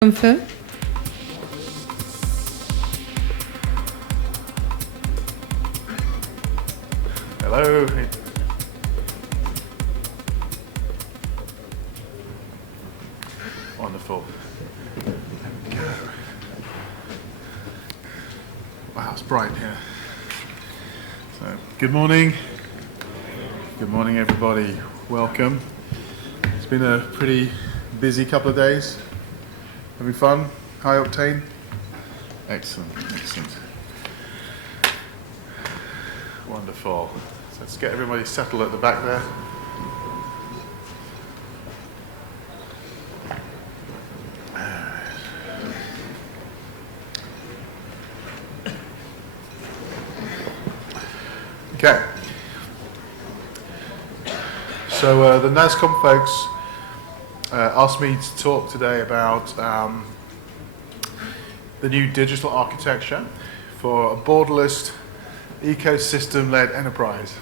Phil. Hello. Wonderful. There we go. Wow, it's bright here. So, good morning. Good morning, everybody. Welcome. It's been a pretty busy couple of days. Having fun? High octane? Excellent, excellent. Wonderful. So let's get everybody settled at the back there. Okay. So the NASSCOM folks asked me to talk today about the new digital architecture for a borderless, ecosystem-led enterprise.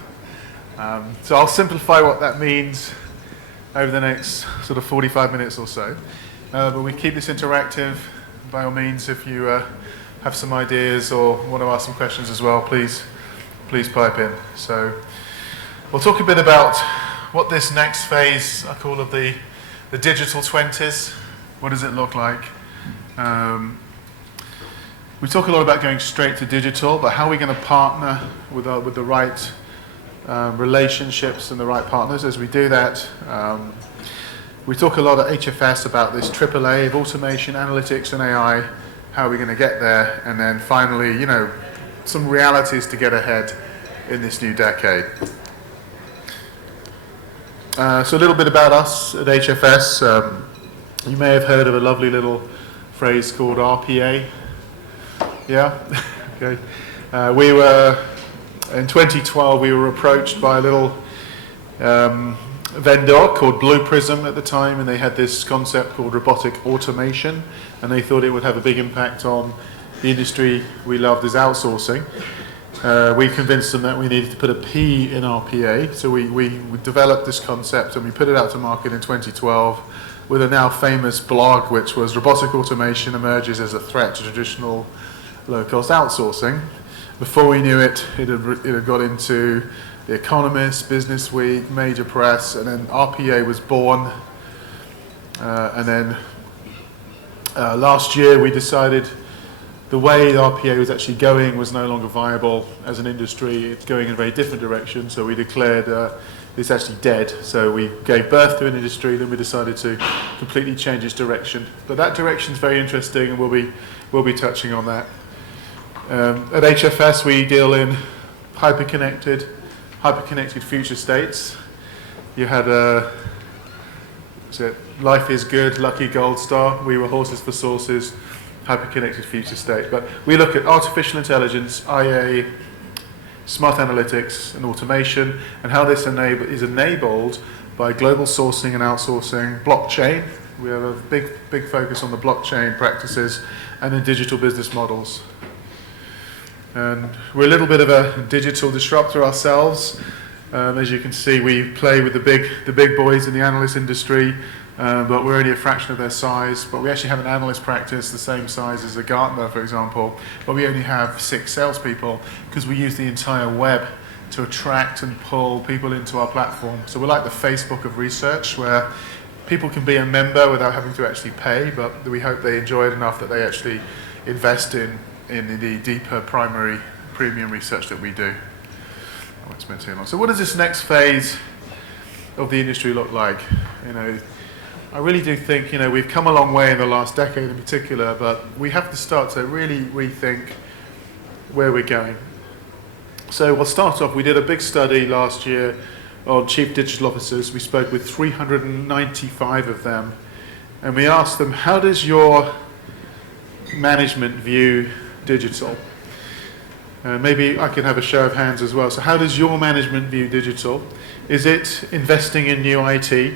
So I'll simplify what that means over the next sort of 45 minutes or so. But we keep this interactive. By all means, if you have some ideas or want to ask some questions as well, please pipe in. So we'll talk a bit about what this next phase, I call it the digital 20s. What does it look like? We talk a lot about going straight to digital, but how are we going to partner with the right relationships and the right partners as we do that? We talk a lot at HFS about this AAA of automation, analytics, and AI. How are we going to get there? And then finally, some realities to get ahead in this new decade. So a little bit about us at HFS. You may have heard of a lovely little phrase called RPA. Yeah? Okay. We were, in 2012, we were approached by a little vendor called Blue Prism at the time, and they had this concept called robotic automation, and they thought it would have a big impact on the industry we loved as outsourcing. We convinced them that we needed to put a P in RPA, so we developed this concept and we put it out to market in 2012 with a now famous blog, which was robotic automation emerges as a threat to traditional low-cost outsourcing. Before we knew it, it had got into The Economist, Business Week, major press, and then RPA was born. And then last year we decided the way the RPA was actually going was no longer viable as an industry. It's going in a very different direction, so we declared it's actually dead. So we gave birth to an industry, then we decided to completely change its direction. But that direction is very interesting, and we'll be touching on that. At HFS, we deal in hyperconnected future states. You had Life is Good, Lucky Gold Star. We were Horses for Sources, hyperconnected future state. But we look at artificial intelligence, IA, smart analytics and automation, and how this is enabled by global sourcing and outsourcing, blockchain. We have a big focus on the blockchain practices and in digital business models. And we're a little bit of a digital disruptor ourselves. As you can see, we play with the big boys in the analyst industry, but we're only a fraction of their size. But we actually have an analyst practice the same size as a Gartner, for example, but we only have 6 salespeople because we use the entire web to attract and pull people into our platform. So we're like the Facebook of research, where people can be a member without having to actually pay, but we hope they enjoy it enough that they actually invest in the deeper primary premium research that we do. I won't spend too long. So what does this next phase of the industry look like? I really do think we've come a long way in the last decade in particular, but we have to start to really rethink where we're going. So we'll start off. We did a big study last year on chief digital officers. We spoke with 395 of them, and we asked them, how does your management view digital? Maybe I can have a show of hands as well. So how does your management view digital? Is it investing in new IT?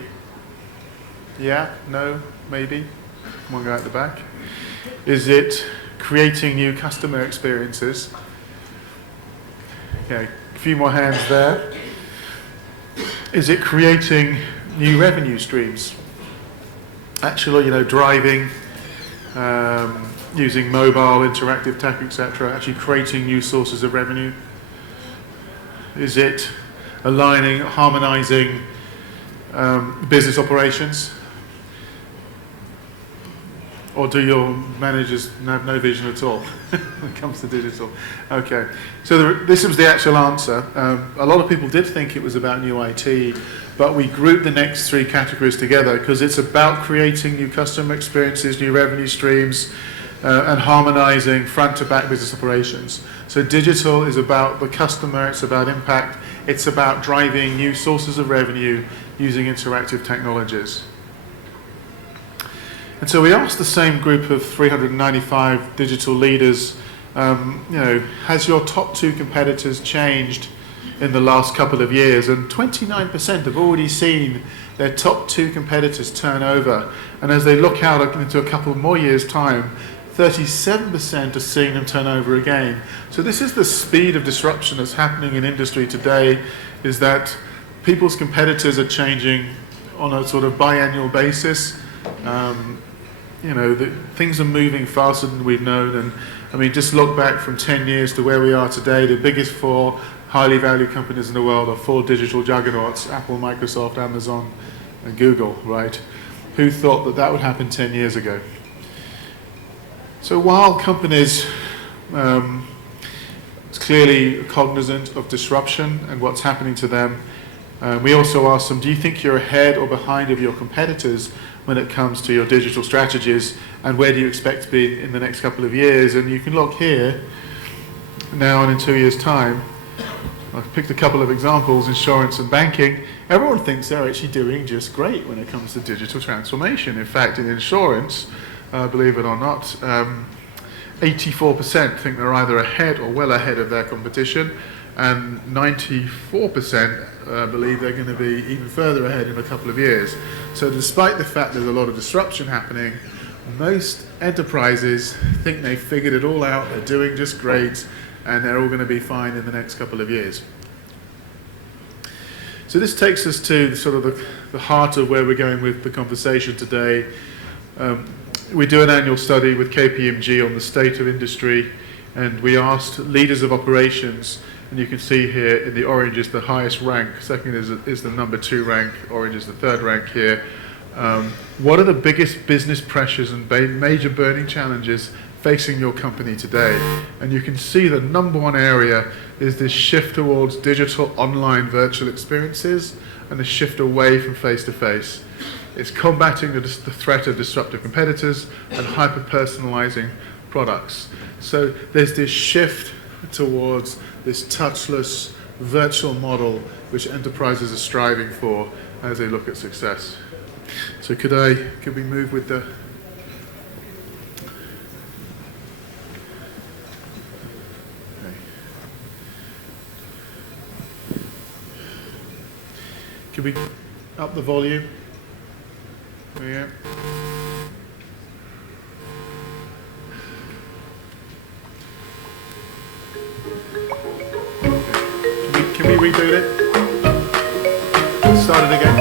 Yeah? No? Maybe? One guy at the back. Is it creating new customer experiences? Okay, a few more hands there. Is it creating new revenue streams? Actually, driving using mobile, interactive tech, etc., actually creating new sources of revenue? Is it aligning, harmonizing business operations? Or do your managers have no vision at all when it comes to digital? Okay, so this was the actual answer. A lot of people did think it was about new IT, but we grouped the next three categories together because it's about creating new customer experiences, new revenue streams, and harmonizing front-to-back business operations. So digital is about the customer, it's about impact, it's about driving new sources of revenue using interactive technologies. And so we asked the same group of 395 digital leaders, has your top two competitors changed in the last couple of years? And 29% have already seen their top two competitors turn over. And as they look out into a couple more years' time, 37% are seeing them turn over again. So this is the speed of disruption that's happening in industry today, is that people's competitors are changing on a sort of biannual basis. Things are moving faster than we've known, and I mean, just look back from 10 years to where we are today. The biggest four highly valued companies in the world are four digital juggernauts: Apple, Microsoft, Amazon, and Google, right? Who thought that that would happen 10 years ago? So while companies clearly cognizant of disruption and what's happening to them, we also asked them, do you think you're ahead or behind of your competitors when it comes to your digital strategies, and where do you expect to be in the next couple of years? And you can look here, now and in 2 years' time. I've picked a couple of examples: insurance and banking. Everyone thinks they're actually doing just great when it comes to digital transformation. In fact, in insurance, believe it or not, 84% think they're either ahead or well ahead of their competition, and 94% believe they're going to be even further ahead in a couple of years. So despite the fact there's a lot of disruption happening, most enterprises think they've figured it all out, they're doing just great, and they're all going to be fine in the next couple of years. So this takes us to sort of the heart of where we're going with the conversation today. We do an annual study with KPMG on the state of industry, and we asked leaders of operations, and you can see here in the orange is the highest rank, second is the number 2 rank, orange is the 3rd rank here. What are the biggest business pressures and major burning challenges facing your company today? And you can see the number 1 area is this shift towards digital online virtual experiences and the shift away from face-to-face. It's combating the threat of disruptive competitors and hyper-personalizing products. So there's this shift towards this touchless virtual model which enterprises are striving for as they look at success. So could we move with the... Okay. Could we up the volume? Yeah. Can we reboot it? Start it again.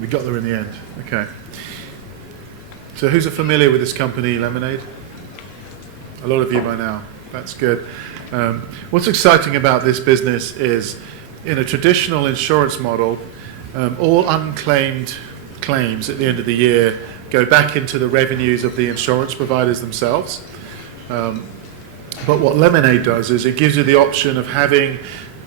We got there in the end. Okay. So who's familiar with this company, Lemonade? A lot of you by now. That's good. What's exciting about this business is, in a traditional insurance model, all unclaimed claims at the end of the year go back into the revenues of the insurance providers themselves. But what Lemonade does is it gives you the option of having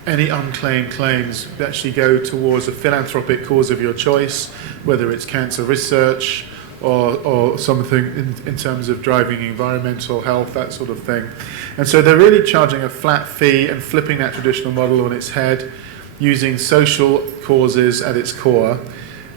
any unclaimed claims actually go towards a philanthropic cause of your choice, whether it's cancer research or something in terms of driving environmental health, that sort of thing. And so they're really charging a flat fee and flipping that traditional model on its head, using social causes at its core.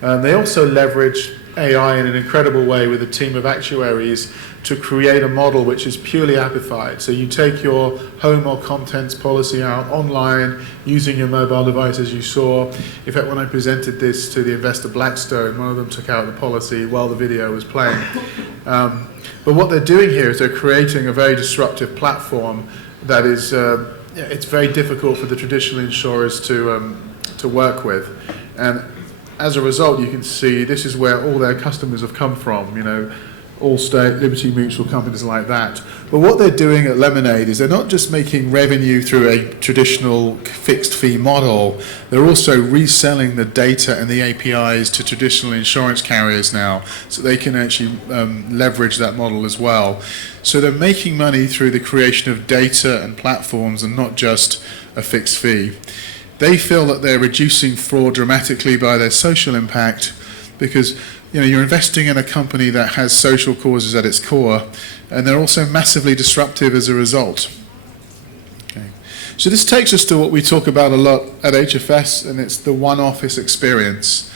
They also leverage AI in an incredible way with a team of actuaries to create a model which is purely appified. So you take your home or contents policy out online using your mobile device, as you saw. In fact, when I presented this to the investor Blackstone, one of them took out the policy while the video was playing. But what they're doing here is they're creating a very disruptive platform that is, it's very difficult for the traditional insurers to work with. And as a result, you can see this is where all their customers have come from, Allstate, Liberty Mutual, companies like that. But what they're doing at Lemonade is they're not just making revenue through a traditional fixed fee model, they're also reselling the data and the APIs to traditional insurance carriers now, so they can actually leverage that model as well. So they're making money through the creation of data and platforms and not just a fixed fee. They feel that they're reducing fraud dramatically by their social impact because you're investing in a company that has social causes at its core, and they're also massively disruptive as a result. Okay. So this takes us to what we talk about a lot at HFS, and it's the one office experience.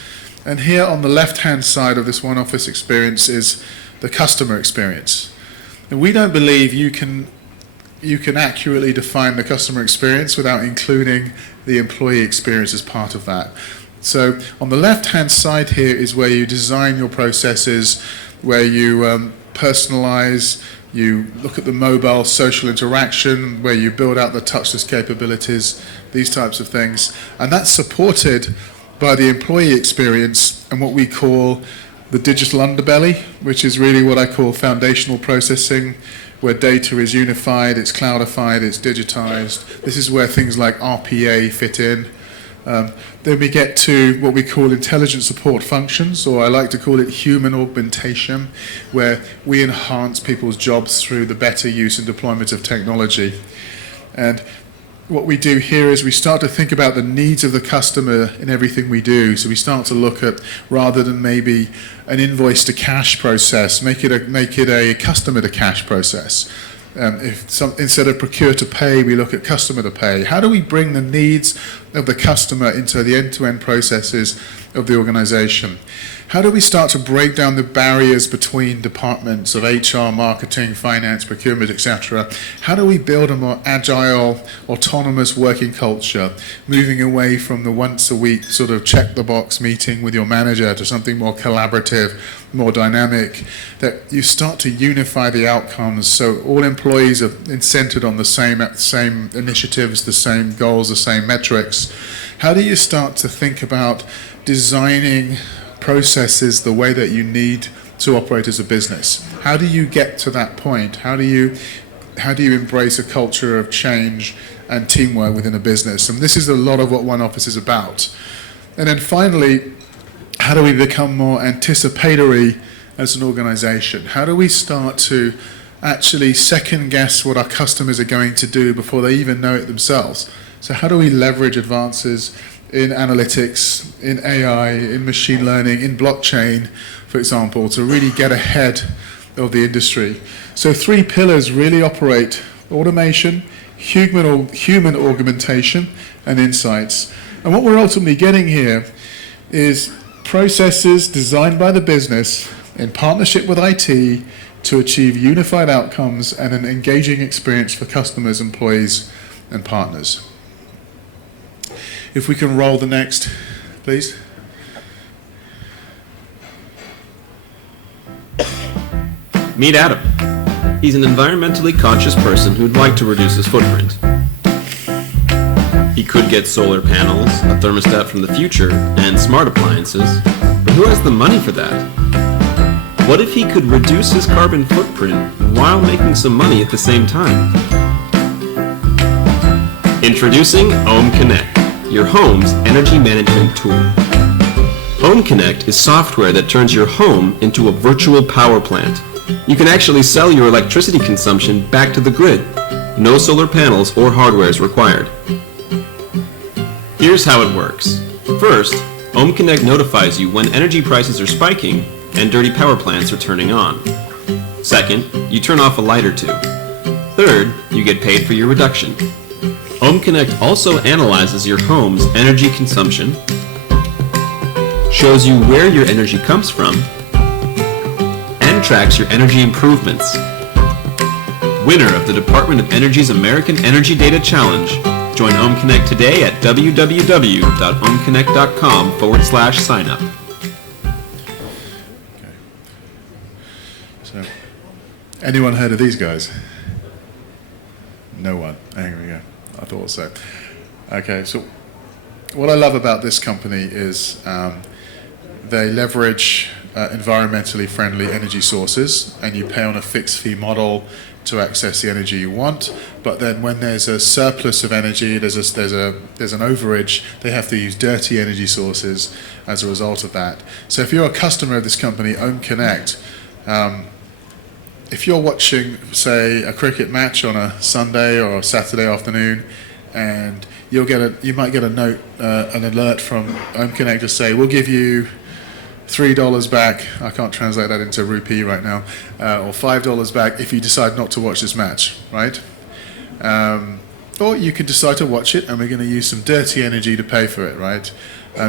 And here on the left-hand side of this one office experience is the customer experience. And we don't believe you can accurately define the customer experience without including the employee experience as part of that. So on the left-hand side here is where you design your processes, where you personalize, you look at the mobile social interaction, where you build out the touchless capabilities, these types of things. And that's supported by the employee experience and what we call the digital underbelly, which is really what I call foundational processing, where data is unified, it's cloudified, it's digitized. This is where things like RPA fit in. Then we get to what we call intelligent support functions, or I like to call it human augmentation, where we enhance people's jobs through the better use and deployment of technology. And what we do here is we start to think about the needs of the customer in everything we do. So we start to look at, rather than maybe an invoice to cash process, make it a customer to cash process. Instead of procure to pay, we look at customer to pay. How do we bring the needs of the customer into the end-to-end processes of the organization? How do we start to break down the barriers between departments of HR, marketing, finance, procurement, etc.? How do we build a more agile, autonomous working culture, moving away from the once-a-week sort of check-the-box meeting with your manager to something more collaborative, more dynamic, that you start to unify the outcomes so all employees are centered on the same initiatives, the same goals, the same metrics? How do you start to think about designing processes the way that you need to operate as a business? How do you get to that point? How do you embrace a culture of change and teamwork within a business? And this is a lot of what One Office is about. And then finally, how do we become more anticipatory as an organization? How do we start to actually second guess what our customers are going to do before they even know it themselves? So how do we leverage advances in analytics, in AI, in machine learning, in blockchain, for example, to really get ahead of the industry? So 3 pillars really operate: automation, human augmentation, and insights. And what we're ultimately getting here is processes designed by the business in partnership with IT to achieve unified outcomes and an engaging experience for customers, employees, and partners. If we can roll the next, please. Meet Adam. He's an environmentally conscious person who'd like to reduce his footprint. He could get solar panels, a thermostat from the future, and smart appliances, who has the money for that? What if he could reduce his carbon footprint while making some money at the same time? Introducing Ohm Connect, your home's energy management tool. Ohm Connect is software that turns your home into a virtual power plant. You can actually sell your electricity consumption back to the grid. No solar panels or hardware is required. Here's how it works. First, Ohm Connect notifies you when energy prices are spiking and dirty power plants are turning on. Second, you turn off a light or two. Third, you get paid for your reduction. Ohm Connect also analyzes your home's energy consumption, shows you where your energy comes from, and tracks your energy improvements. Winner of the Department of Energy's American Energy Data Challenge. Join Ohm Connect today at www.ohmconnect.com/signup. Okay. So, anyone heard of these guys? No one. There we go. I thought so. Okay, so what I love about this company is they leverage environmentally friendly energy sources, and you pay on a fixed fee model to access the energy you want. But then when there's a surplus of energy, there's an overage, they have to use dirty energy sources as a result of that. So if you're a customer of this company, Ohm Connect, if you're watching, say, a cricket match on a Sunday or a Saturday afternoon, and you might get a note, an alert from Ohm Connect to say, we'll give you $3 back, I can't translate that into rupee right now, or $5 back if you decide not to watch this match, right? Or you could decide to watch it, and we're going to use some dirty energy to pay for it, right?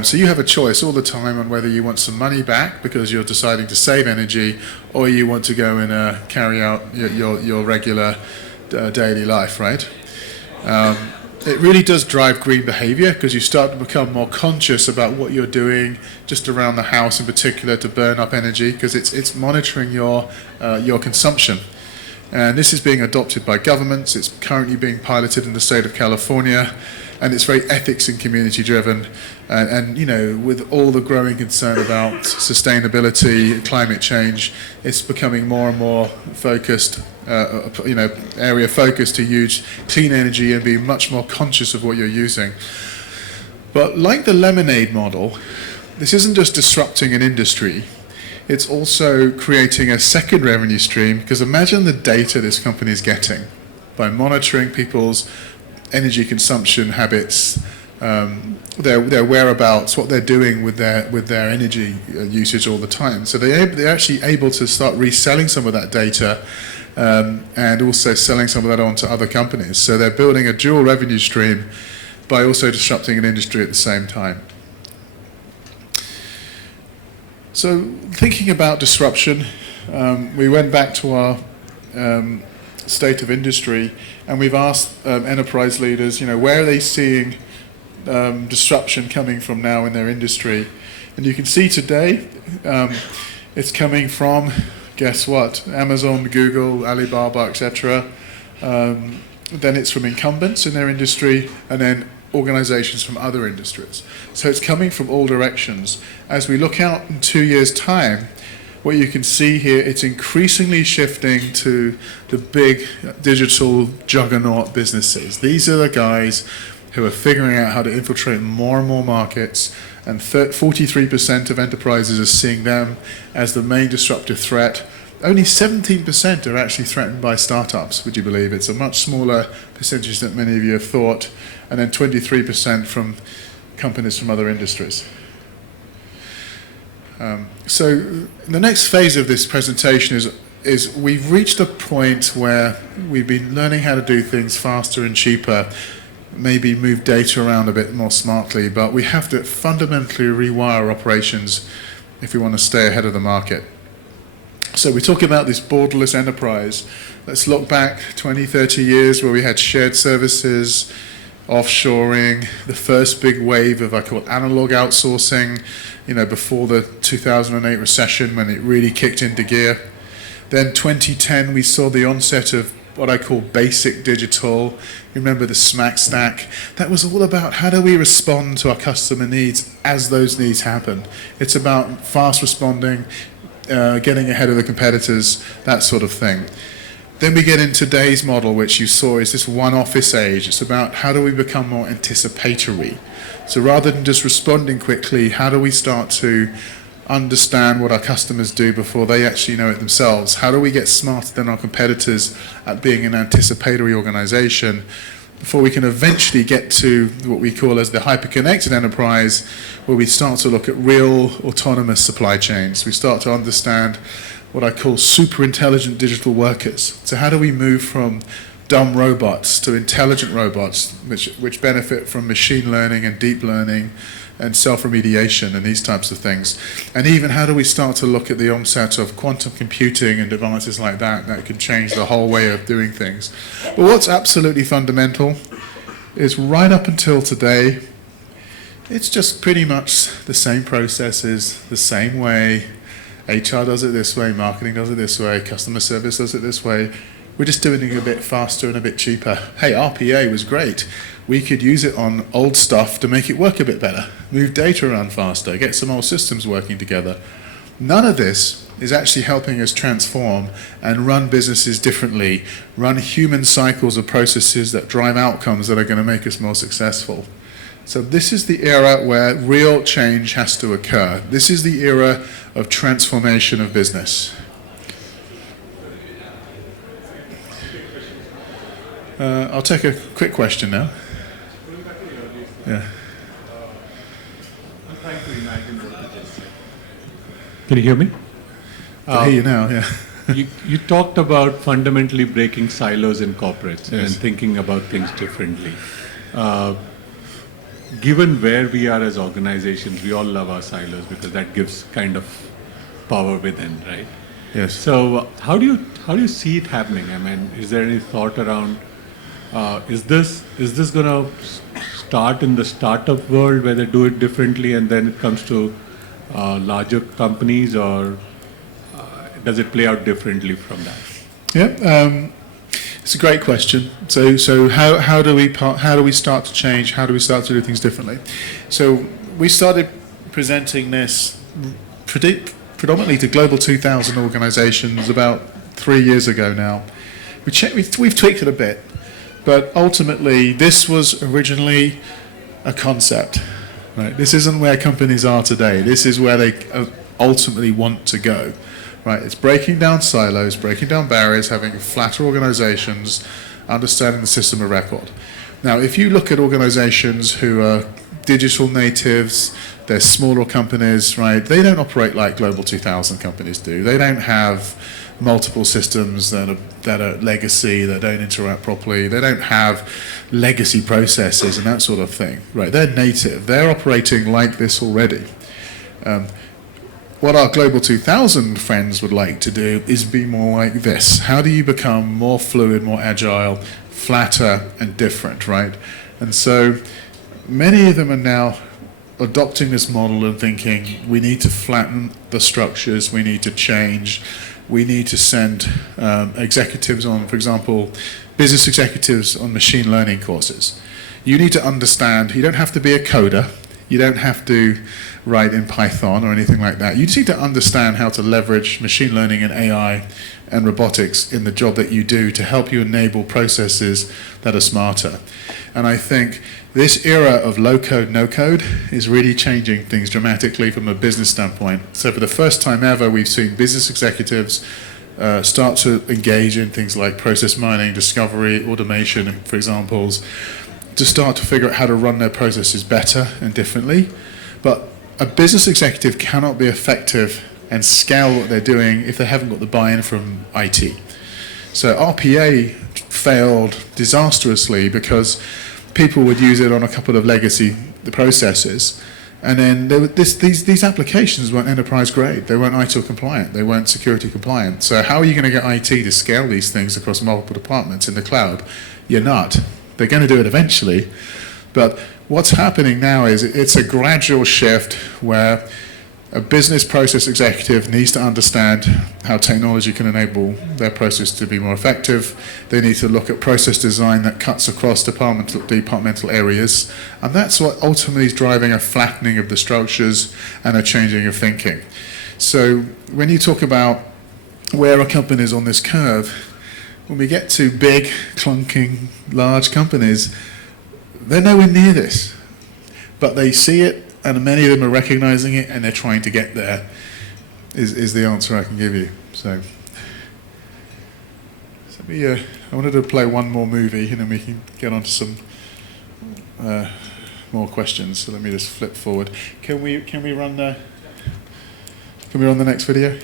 So you have a choice all the time on whether you want some money back because you're deciding to save energy, or you want to go and carry out your regular daily life, right? It really does drive green behavior because you start to become more conscious about what you're doing just around the house in particular to burn up energy, because it's monitoring your consumption. And this is being adopted by governments. It's currently being piloted in the state of California, and it's very ethics and community driven. And you know, with all the growing concern about sustainability, climate change, it's becoming more and more focused, area focused to use clean energy and be much more conscious of what you're using. But like the lemonade model, this isn't just disrupting an industry, it's also creating a second revenue stream, because imagine the data this company is getting by monitoring people's energy consumption habits, their whereabouts, what they're doing with their energy usage all the time. So they're actually able to start reselling some of that data and also selling some of that on to other companies. So they're building a dual revenue stream by also disrupting an industry at the same time. So thinking about disruption, we went back to our state of industry, and we've asked enterprise leaders, where are they seeing disruption coming from now in their industry? And you can see today it's coming from, guess what, Amazon, Google, Alibaba, etc. Then it's from incumbents in their industry, and then organizations from other industries. So it's coming from all directions. As we look out in 2 years' time, what you can see here, it's increasingly shifting to the big digital juggernaut businesses. These are the guys who are figuring out how to infiltrate more and more markets, and 43% of enterprises are seeing them as the main disruptive threat. Only 17% are actually threatened by startups, would you believe? It's a much smaller percentage than many of you have thought, and then 23% from companies from other industries. So the next phase of this presentation is we've reached a point where we've been learning how to do things faster and cheaper, maybe move data around a bit more smartly, but we have to fundamentally rewire operations if we want to stay ahead of the market. So we talk about this borderless enterprise. Let's look back 20, 30 years where we had shared services, offshoring, the first big wave of, I call it analog outsourcing, before the 2008 recession when it really kicked into gear. Then 2010, we saw the onset of what I call basic digital. Remember the smack stack? That was all about how do we respond to our customer needs as those needs happen. It's about fast responding, getting ahead of the competitors, that sort of thing. Then we get in today's model, which you saw is this one office age. It's about how do we become more anticipatory. So rather than just responding quickly, how do we start to understand what our customers do before they actually know it themselves? How do we get smarter than our competitors at being an anticipatory organization before we can eventually get to what we call as the hyper-connected enterprise, where we start to look at real autonomous supply chains. We start to understand what I call super intelligent digital workers. So how do we move from dumb robots to intelligent robots, which benefit from machine learning and deep learning and self-remediation and these types of things. And even how do we start to look at the onset of quantum computing and devices like that can change the whole way of doing things. But what's absolutely fundamental is right up until today, it's just pretty much the same processes, the same way. HR does it this way, marketing does it this way, customer service does it this way. We're just doing it a bit faster and a bit cheaper. Hey, RPA was great. We could use it on old stuff to make it work a bit better, move data around faster, get some old systems working together. None of this is actually helping us transform and run businesses differently, run human cycles of processes that drive outcomes that are going to make us more successful. So this is the era where real change has to occur. This is the era of transformation of business. I'll take a quick question now. Yeah. I'm trying to imagine what you just said. Can you hear me? I hear you now, yeah. You talked about fundamentally breaking silos in corporates and Yes. thinking about things differently. Given where we are as organizations, we all love our silos because that gives kind of power within, right? Yes. So how do you see it happening? I mean, is there any thought around is this going to start in the startup world where they do it differently, and then it comes to larger companies, or does it play out differently from that? Yeah, it's a great question. So how do we start to change? How do we start to do things differently? So we started presenting this predominantly to Global 2000 organizations about 3 years ago now. We've tweaked it a bit, but ultimately this was originally a concept. Right? This isn't where companies are today. This is where they ultimately want to go. Right? It's breaking down silos, breaking down barriers, having flatter organizations, understanding the system of record. Now, if you look at organizations who are digital natives, they're smaller companies, right? They don't operate like Global 2000 companies do. They don't have multiple systems that are legacy, that don't interact properly. They don't have legacy processes and that sort of thing, right? They're native. They're operating like this already. What our Global 2000 friends would like to do is be more like this. How do you become more fluid, more agile, flatter and different, right? And so many of them are now adopting this model and thinking we need to flatten the structures, we need to change, we need to send executives on, for example, business executives on machine learning courses. You need to understand, you don't have to be a coder, you don't have to write in Python or anything like that. You just need to understand how to leverage machine learning and AI and robotics in the job that you do to help you enable processes that are smarter. And I think this era of low-code, no-code is really changing things dramatically from a business standpoint. So for the first time ever, we've seen business executives start to engage in things like process mining, discovery, automation, for examples, to start to figure out how to run their processes better and differently. But a business executive cannot be effective and scale what they're doing if they haven't got the buy-in from IT. So RPA failed disastrously because people would use it on a couple of legacy processes, and then these applications weren't enterprise grade, they weren't ITIL compliant, they weren't security compliant. So how are you going to get IT to scale these things across multiple departments in the cloud? You're not. They're going to do it eventually, but what's happening now is it's a gradual shift where A business process executive needs to understand how technology can enable their process to be more effective. They need to look at process design that cuts across departmental areas, and that's what ultimately is driving a flattening of the structures and a changing of thinking. So when you talk about where a company is on this curve, when we get to big, clunking, large companies, they're nowhere near this. But they see it, and many of them are recognizing it, and they're trying to get there, is the answer I can give you. So I wanted to play one more movie, and then we can get on to some more questions. So let me just flip forward. Can we run the next video?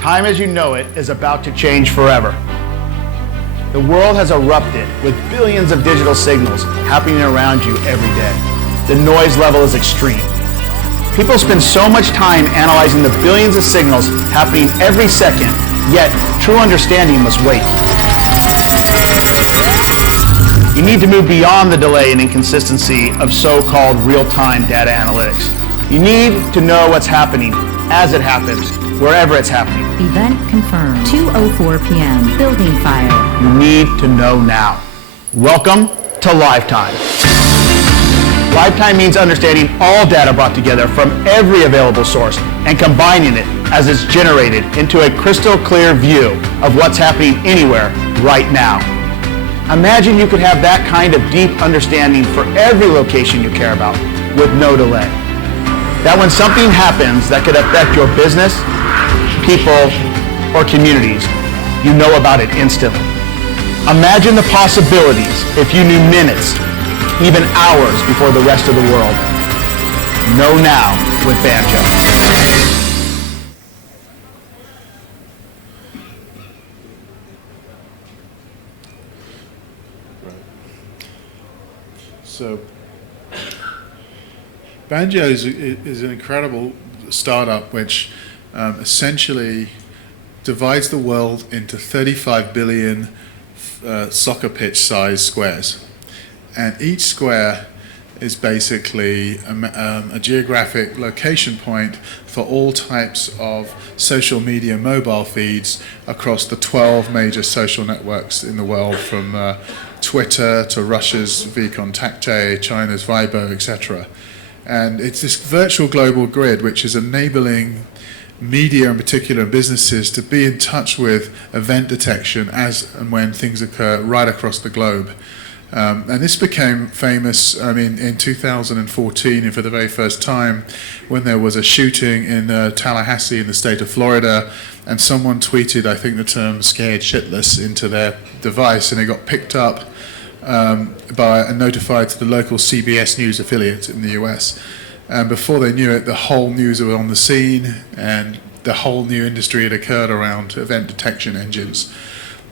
Time as you know it is about to change forever. The world has erupted with billions of digital signals happening around you every day. The noise level is extreme. People spend so much time analyzing the billions of signals happening every second, yet true understanding must wait. You need to move beyond the delay and inconsistency of so-called real-time data analytics. You need to know what's happening as it happens, wherever it's happening. Event confirmed. 2:04 p.m. Building fire. You need to know now. Welcome to Lifetime. Lifetime means understanding all data brought together from every available source and combining it as it's generated into a crystal clear view of what's happening anywhere right now. Imagine you could have that kind of deep understanding for every location you care about with no delay. That when something happens that could affect your business, people, or communities, you know about it instantly. Imagine the possibilities if you knew minutes, even hours before the rest of the world. Know now with Banjo. So Banjo is an incredible startup which essentially divides the world into 35 billion soccer pitch size squares. And each square is basically a geographic location point for all types of social media mobile feeds across the 12 major social networks in the world, from Twitter to Russia's VKontakte, China's Weibo, etc. And it's this virtual global grid which is enabling media in particular and businesses to be in touch with event detection as and when things occur right across the globe. And this became famous, in 2014, and for the very first time, when there was a shooting in Tallahassee in the state of Florida, and someone tweeted, I think, the term "scared shitless" into their device, and it got picked up and notified to the local CBS News affiliate in the US. And before they knew it, the whole news was on the scene, and the whole new industry had occurred around event detection engines.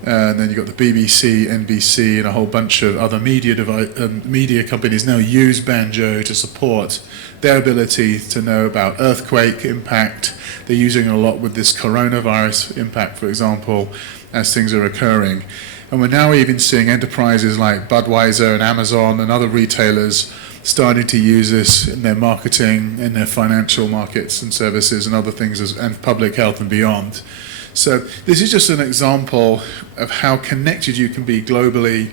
And then you've got the BBC, NBC, and a whole bunch of other media companies now use Banjo to support their ability to know about earthquake impact. They're using it a lot with this coronavirus impact, for example, as things are occurring. And we're now even seeing enterprises like Budweiser and Amazon and other retailers starting to use this in their marketing, in their financial markets and services and other things, and public health and beyond. So this is just an example of how connected you can be globally,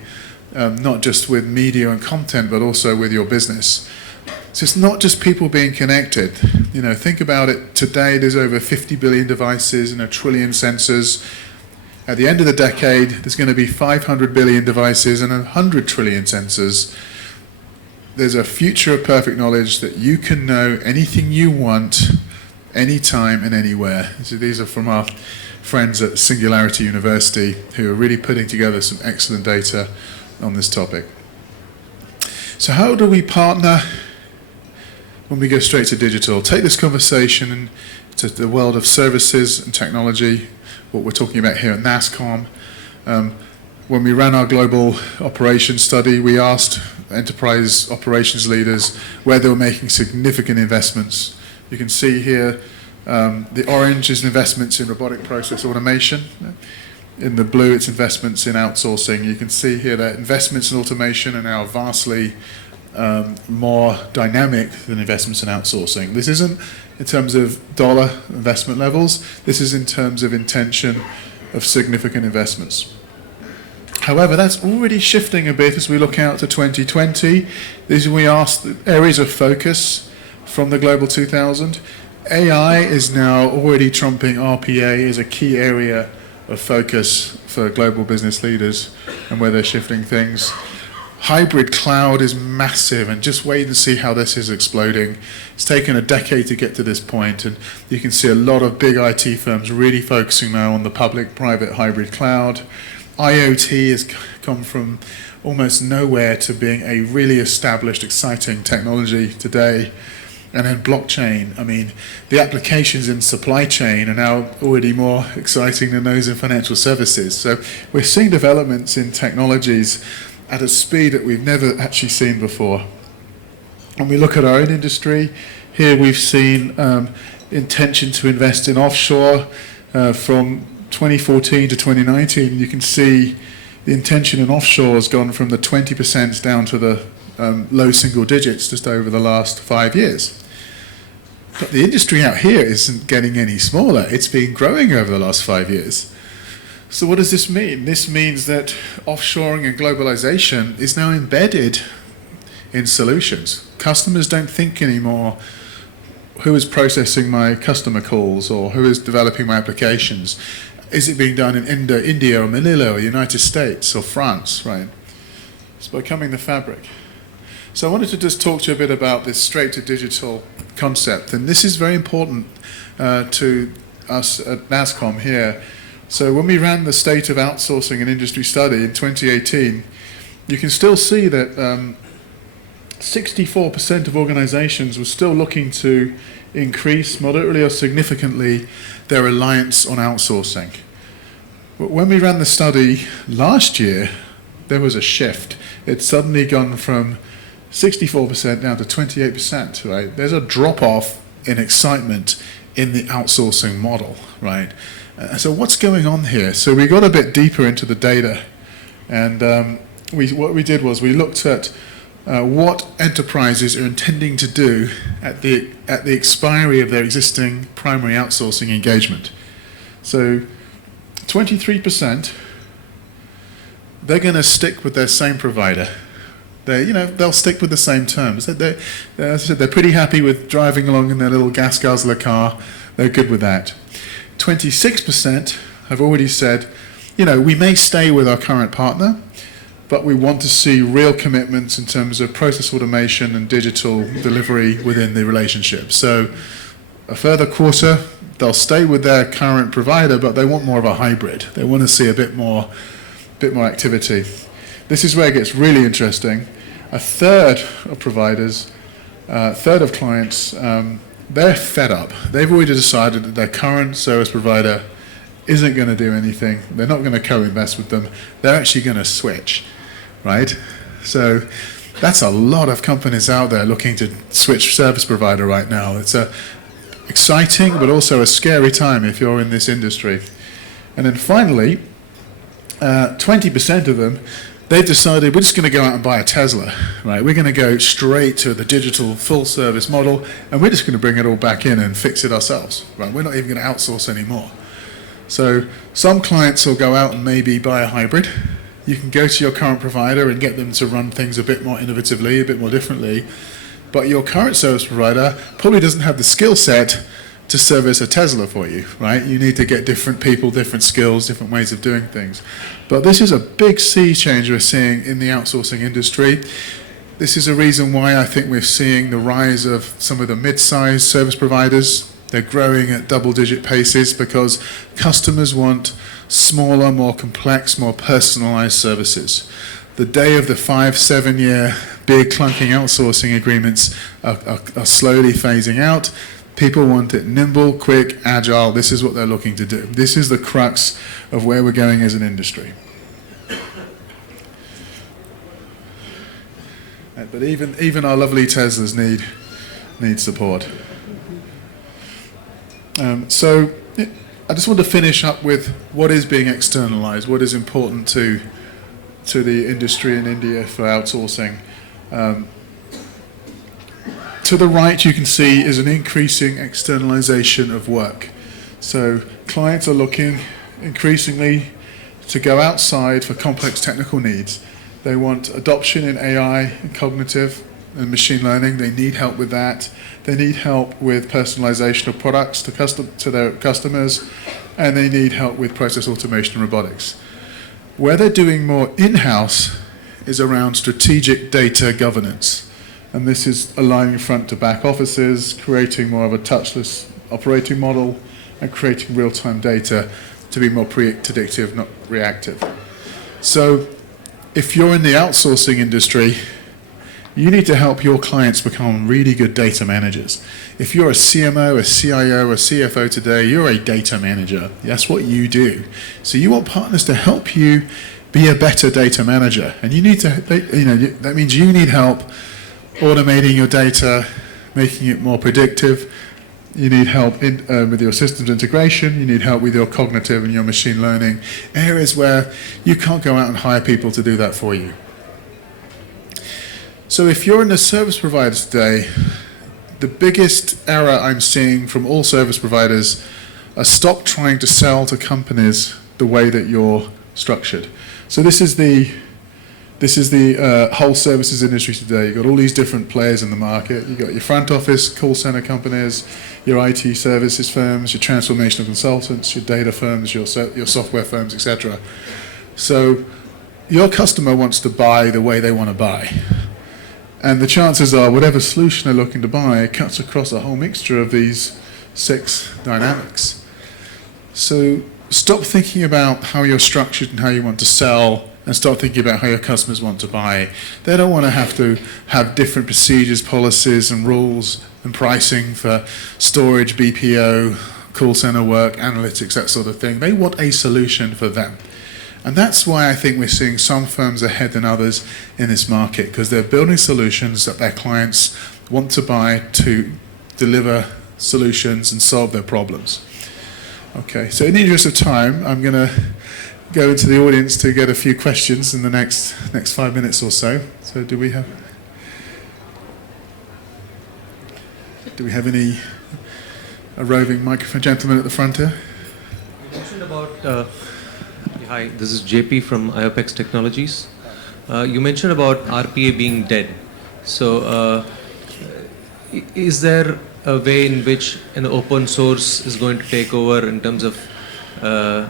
not just with media and content, but also with your business. So it's not just people being connected. Think about it. Today there's over 50 billion devices and 1 trillion sensors. At the end of the decade, there's going to be 500 billion devices and 100 trillion sensors. There's a future of perfect knowledge that you can know anything you want, anytime and anywhere. So these are from our friends at Singularity University, who are really putting together some excellent data on this topic. So how do we partner when we go straight to digital? Take this conversation to the world of services and technology, what we're talking about here at NASSCOM. When we ran our global operations study, we asked enterprise operations leaders where they were making significant investments. You can see here the orange is investments in robotic process automation. In the blue, it's investments in outsourcing. You can see here that investments in automation are now vastly more dynamic than investments in outsourcing. This isn't in terms of dollar investment levels. This is in terms of intention of significant investments. However, that's already shifting a bit as we look out to 2020. These we ask the areas of focus from the Global 2000. AI is now already trumping RPA as a key area of focus for global business leaders and where they're shifting things. Hybrid cloud is massive, and just wait and see how this is exploding. It's taken a decade to get to this point, and you can see a lot of big IT firms really focusing now on the public-private hybrid cloud. IoT has come from almost nowhere to being a really established, exciting technology today. And then blockchain, I mean, the applications in supply chain are now already more exciting than those in financial services. So we're seeing developments in technologies at a speed that we've never actually seen before. When we look at our own industry, here we've seen intention to invest in offshore from 2014 to 2019. You can see the intention in offshore has gone from the 20% down to the low single digits just over the last 5 years. But the industry out here isn't getting any smaller. It's been growing over the last 5 years. So what does this mean? This means that offshoring and globalization is now embedded in solutions. Customers don't think anymore, who is processing my customer calls or who is developing my applications? Is it being done in India or Manila or United States or France, right? It's becoming the fabric. So I wanted to just talk to you a bit about this straight to digital concept, and this is very important to us at NASSCOM here. So when we ran the State of Outsourcing and Industry Study in 2018, you can still see that 64% of organizations were still looking to increase moderately or significantly their reliance on outsourcing. But when we ran the study last year, there was a shift. It's suddenly gone from 64% down to 28%, right? There's a drop-off in excitement in the outsourcing model, right? So what's going on here? So we got a bit deeper into the data, and what we did was we looked at what enterprises are intending to do at the expiry of their existing primary outsourcing engagement. So 23%, they're going to stick with their same provider. They'll stick with the same terms. As I said, they're pretty happy with driving along in their little gas guzzler car. They're good with that. 26% have already said, we may stay with our current partner, but we want to see real commitments in terms of process automation and digital delivery within the relationship. So a further quarter, they'll stay with their current provider, but they want more of a hybrid. They want to see a bit more activity. This is where it gets really interesting. A third of providers, a third of clients, they're fed up. They've already decided that their current service provider isn't going to do anything. They're not going to co-invest with them. They're actually going to switch, right? So that's a lot of companies out there looking to switch service provider right now. It's a exciting but also a scary time if you're in this industry. And then finally, 20% of them, they've decided we're just going to go out and buy a Tesla, right? We're going to go straight to the digital full service model, and we're just going to bring it all back in and fix it ourselves, right? We're not even going to outsource anymore. So some clients will go out and maybe buy a hybrid. You can go to your current provider and get them to run things a bit more innovatively, a bit more differently, but your current service provider probably doesn't have the skill set to service a Tesla for you, right? You need to get different people, different skills, different ways of doing things. But this is a big sea change we're seeing in the outsourcing industry. This is a reason why I think we're seeing the rise of some of the mid-sized service providers. They're growing at double-digit paces because customers want smaller, more complex, more personalized services. The day of the 5-7 year big clunking outsourcing agreements are slowly phasing out. People want it nimble, quick, agile. This is what they're looking to do. This is the crux of where we're going as an industry. But even our lovely Teslas need support. So I just want to finish up with what is being externalized, what is important to the industry in India for outsourcing. To the right, you can see is an increasing externalization of work. So clients are looking increasingly to go outside for complex technical needs. They want adoption in AI and cognitive and machine learning. They need help with that. They need help with personalization of products to their customers, and they need help with process automation and robotics. Where they're doing more in-house is around strategic data governance. And this is aligning front to back offices, creating more of a touchless operating model, and creating real-time data to be more predictive, not reactive. So if you're in the outsourcing industry, you need to help your clients become really good data managers. If you're a CMO, a CIO, a CFO today, you're a data manager. That's what you do. So you want partners to help you be a better data manager. And you need to, that means you need help automating your data, making it more predictive. You need help with your systems integration. You need help with your cognitive and your machine learning, areas where you can't go out and hire people to do that for you. So if you're in the service providers today, the biggest error I'm seeing from all service providers are stop trying to sell to companies the way that you're structured. So this is the whole services industry today. You've got all these different players in the market. You've got your front office call center companies, your IT services firms, your transformational consultants, your data firms, your software firms, etc. So your customer wants to buy the way they want to buy. And the chances are whatever solution they're looking to buy cuts across a whole mixture of these 6 dynamics. So stop thinking about how you're structured and how you want to sell, and start thinking about how your customers want to buy. They don't want to have different procedures, policies, and rules and pricing for storage, BPO, call center work, analytics, that sort of thing. They want a solution for them. And that's why I think we're seeing some firms ahead than others in this market, because they're building solutions that their clients want to buy to deliver solutions and solve their problems. Okay, so in the interest of time, I'm going to go into the audience to get a few questions in the next 5 minutes or so. So do we have a roving microphone gentleman at the front here? You mentioned about hi, this is JP from IOPEX Technologies. You mentioned about RPA being dead. So is there a way in which an open source is going to take over in terms of,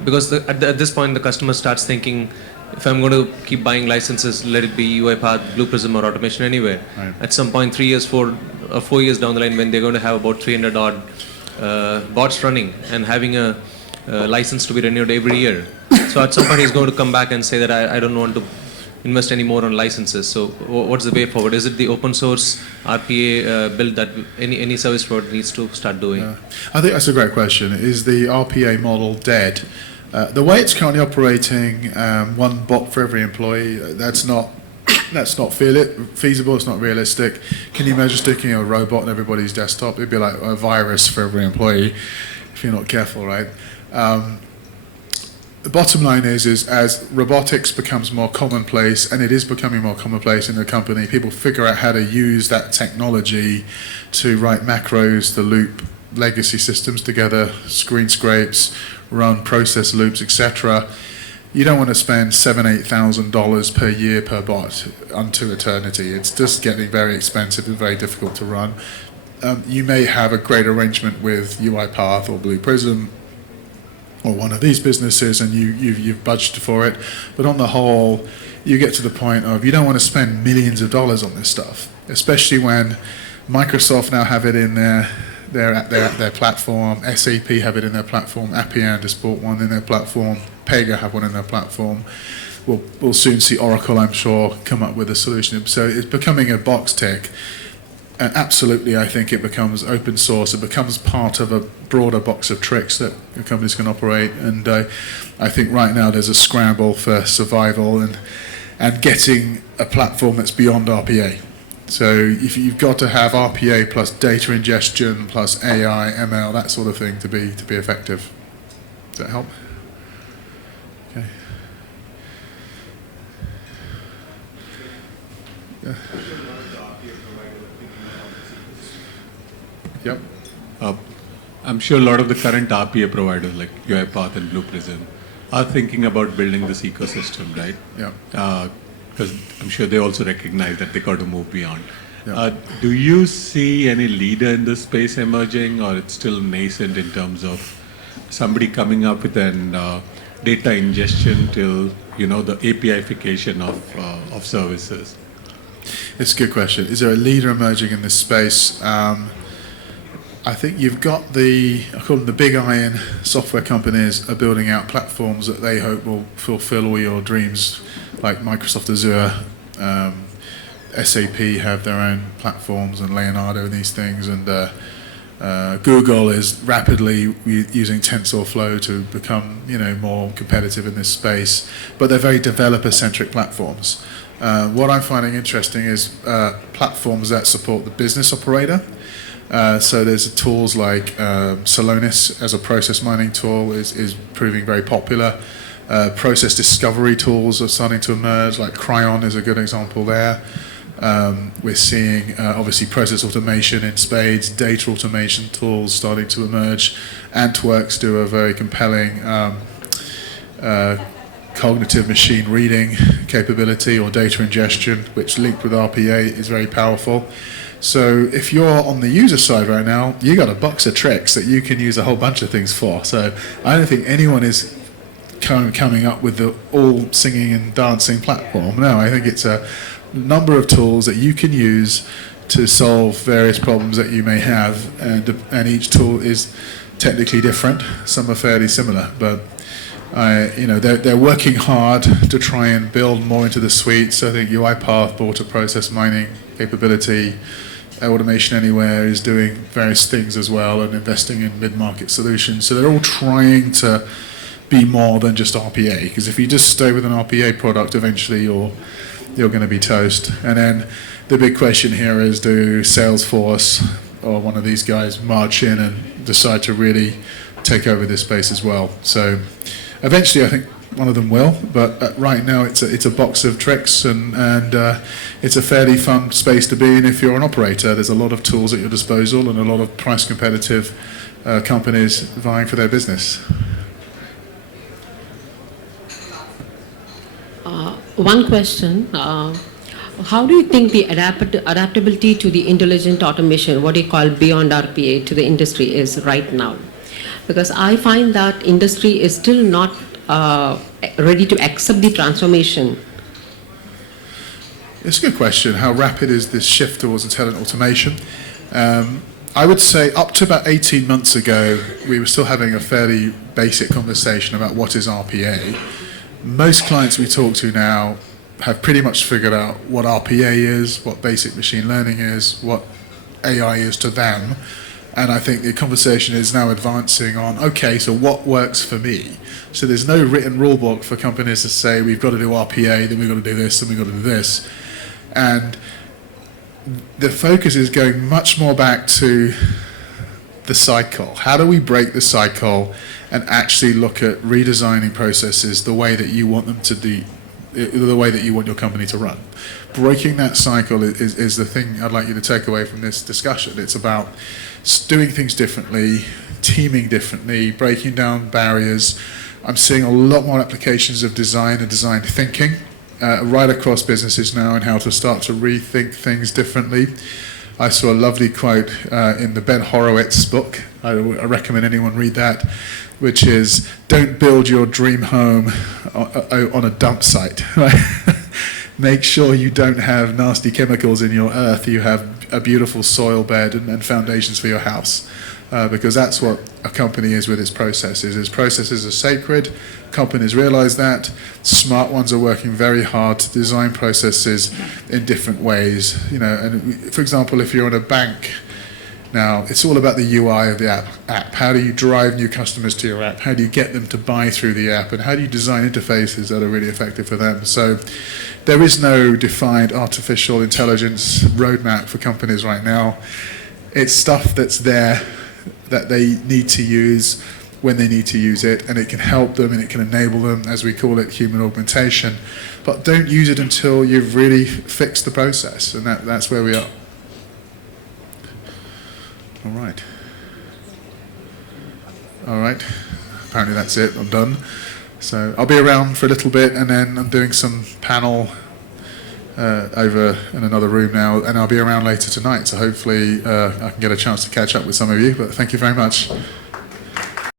because at this point the customer starts thinking, if I'm going to keep buying licenses, let it be UiPath, Blue Prism or Automation Anywhere. Right. At some point 4 years down the line, when they're going to have about 300 odd bots running and having a license to be renewed every year. So at some point he's going to come back and say that I don't want to invest any more on licenses. So what's the way forward? Is it the open source RPA build that any service provider needs to start doing? Yeah. I think that's a great question. Is the RPA model dead? The way it's currently operating, one bot for every employee, that's not feasible, it's not realistic. Can you imagine sticking a robot on everybody's desktop? It'd be like a virus for every employee if you're not careful, right? The bottom line is as robotics becomes more commonplace, and it is becoming more commonplace in the company, people figure out how to use that technology to write macros, to loop legacy systems together, screen scrapes, run process loops, etc. You don't want to spend $7,000-8,000 per year per bot unto eternity. It's just getting very expensive and very difficult to run. You may have a great arrangement with UiPath or Blue Prism or one of these businesses, and you've budgeted for it. But on the whole, you get to the point of you don't want to spend millions of dollars on this stuff, especially when Microsoft now have it in their platform, SAP have it in their platform, Appian just bought one in their platform, Pega have one in their platform. We'll soon see Oracle, I'm sure, come up with a solution. So it's becoming a box tick. And absolutely, I think it becomes open source. It becomes part of a broader box of tricks that your companies can operate. And I think right now there's a scramble for survival and getting a platform that's beyond RPA. So if you've got to have RPA plus data ingestion plus AI, ML, that sort of thing to be effective. Does that help? Okay. Yeah. Yep. I'm sure a lot of the current RPA providers like UiPath and Blue Prism are thinking about building this ecosystem, right? Yeah. Because I'm sure they also recognize that they got to move beyond. Yeah. Do you see any leader in this space emerging, or it's still nascent in terms of somebody coming up with an data ingestion till the APIification of services? It's a good question. Is there a leader emerging in this space? I think you've got I call them the big iron software companies are building out platforms that they hope will fulfill all your dreams, like Microsoft Azure. SAP have their own platforms, and Leonardo and these things, and Google is rapidly using TensorFlow to become more competitive in this space, but they're very developer-centric platforms. What I'm finding interesting is platforms that support the business operator. So there's tools like Celonis as a process mining tool is proving very popular. Process discovery tools are starting to emerge, like Cryon is a good example there. We're seeing obviously process automation in spades, data automation tools starting to emerge. Antworks do a very compelling cognitive machine reading capability or data ingestion, which linked with RPA is very powerful. So if you're on the user side right now, you got a box of tricks that you can use a whole bunch of things for. So I don't think anyone is coming up with the all singing and dancing platform. No, I think it's a number of tools that you can use to solve various problems that you may have, and each tool is technically different. Some are fairly similar, but they're working hard to try and build more into the suite. So I think UiPath bought a process mining capability. Automation Anywhere is doing various things as well and investing in mid-market solutions. So they're all trying to be more than just RPA, because if you just stay with an RPA product, eventually you're going to be toast. And then the big question here is, do Salesforce or one of these guys march in and decide to really take over this space as well? So eventually I think one of them will, but right now it's a box of tricks, and it's a fairly fun space to be in if you're an operator. There's a lot of tools at your disposal and a lot of price competitive companies vying for their business. One question. How do you think the adaptability to the intelligent automation, what you call beyond RPA, to the industry is right now? Because I find that industry is still not ready to accept the transformation. It's a good question. How rapid is this shift towards intelligent automation? I would say up to about 18 months ago, we were still having a fairly basic conversation about what is RPA. Most clients we talk to now have pretty much figured out what RPA is, what basic machine learning is, what AI is to them. And I think the conversation is now advancing on, okay, so what works for me? So there's no written rule book for companies to say, we've got to do RPA, then we've got to do this, then we've got to do this. And the focus is going much more back to the cycle. How do we break the cycle and actually look at redesigning processes the way that you want them to be, the way that you want your company to run? Breaking that cycle is the thing I'd like you to take away from this discussion. It's about doing things differently, teaming differently, breaking down barriers. I'm seeing a lot more applications of design and design thinking right across businesses now, and how to start to rethink things differently. I saw a lovely quote in the Ben Horowitz book. I recommend anyone read that, which is, don't build your dream home on a dump site. Make sure you don't have nasty chemicals in your earth. You have a beautiful soil bed and foundations for your house. Because that's what a company is with its processes. Its processes are sacred. Companies realize that. Smart ones are working very hard to design processes in different ways. And for example, if you're in a bank now, it's all about the UI of the app. How do you drive new customers to your app? How do you get them to buy through the app? And how do you design interfaces that are really effective for them? So there is no defined artificial intelligence roadmap for companies right now. It's stuff that's there that they need to use when they need to use it, and it can help them and it can enable them, as we call it, human augmentation. But don't use it until you've really fixed the process, and that's where we are. All right. All right. Apparently that's it. I'm done. So I'll be around for a little bit, and then I'm doing some panel over in another room now, and I'll be around later tonight. So hopefully I can get a chance to catch up with some of you. But thank you very much.